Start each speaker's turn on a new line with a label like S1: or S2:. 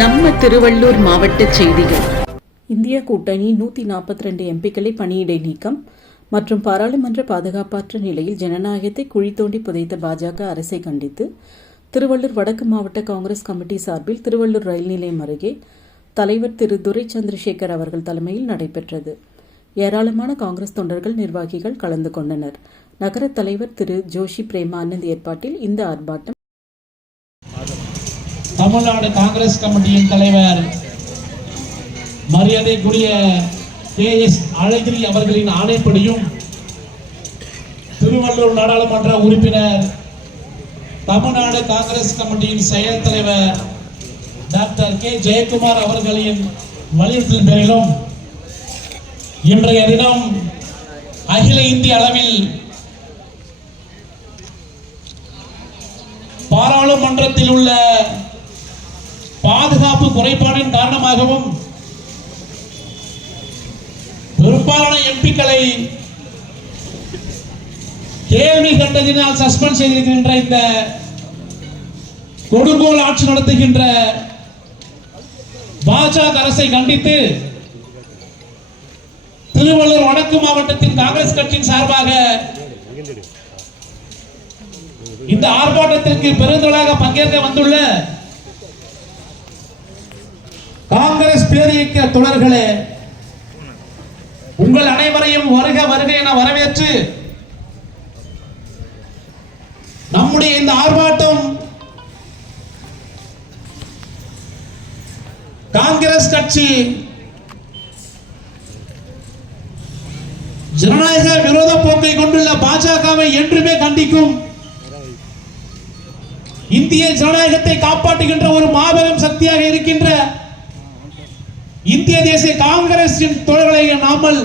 S1: நம்ம திருவள்ளூர் மாவட்ட செய்திகள்.
S2: இந்திய கூட்டணி நூத்தி நாற்பத்தி ரெண்டு எம்பிக்களை பணியிடை நீக்கம் மற்றும் பாராளுமன்ற பாதுகாப்பற்ற நிலையில் ஜனநாயகத்தை குழி தோண்டி புதைத்த பாஜக அரசை கண்டித்து திருவள்ளூர் வடக்கு மாவட்ட காங்கிரஸ் கமிட்டி சார்பில் திருவள்ளூர் ரயில் நிலையம் அருகே தலைவர் திரு துரை சந்திரசேகர் அவர்கள் தலைமையில் நடைபெற்றது. ஏராளமான காங்கிரஸ் தொண்டர்கள் நிர்வாகிகள் கலந்து கொண்டனர். நகர தலைவர் திரு ஜோஷி பிரேமானந்த் ஏற்பாட்டில் இந்த ஆர்ப்பாட்டம்
S3: தமிழ்நாடு காங்கிரஸ் கமிட்டியின் தலைவர் மரியாதைக்குரிய கே எஸ் அழகிரி அவர்களின் ஆணைப்படியும் திருவள்ளூர் நாடாளுமன்ற உறுப்பினர் தமிழ்நாடு காங்கிரஸ் கமிட்டியின் செயல் தலைவர் டாக்டர் கே ஜெயக்குமார் அவர்களின் வலியுறுத்தல் பேரிலும் இன்றைய தினம் அகில இந்திய அளவில் பாராளுமன்றத்தில் உள்ள பாதுகாப்பு குறைபாடின் காரணமாகவும் பெரும்பாலான எம்பிக்களை கேள்வி கண்டதினால் சஸ்பெண்ட் செய்திருக்கின்ற இந்த கொடுங்கோல் ஆட்சி நடத்துகின்ற பாஜக அரசை கண்டித்து திருவள்ளூர் வடக்கு மாவட்டத்தின் காங்கிரஸ் கட்சியின் சார்பாக இந்த ஆர்ப்பாட்டத்திற்கு பெருந்தொழாக பங்கேற்க வந்துள்ள காங்கிரஸ் பேரியக்க தொடர்களே உங்கள் அனைவரையும் வருக வருக என வரவேற்று நம்முடைய இந்த ஆர்ப்பாட்டம் காங்கிரஸ் கட்சி ஜனநாயக விரோத போக்கை கொண்டுள்ள பாஜகவை என்றுமே கண்டிக்கும் இந்திய ஜனநாயகத்தை காப்பாற்றுகின்ற ஒரு மாபெரும் இந்திய தேசிய காங்கிரசின் தோழர்களை நாமல்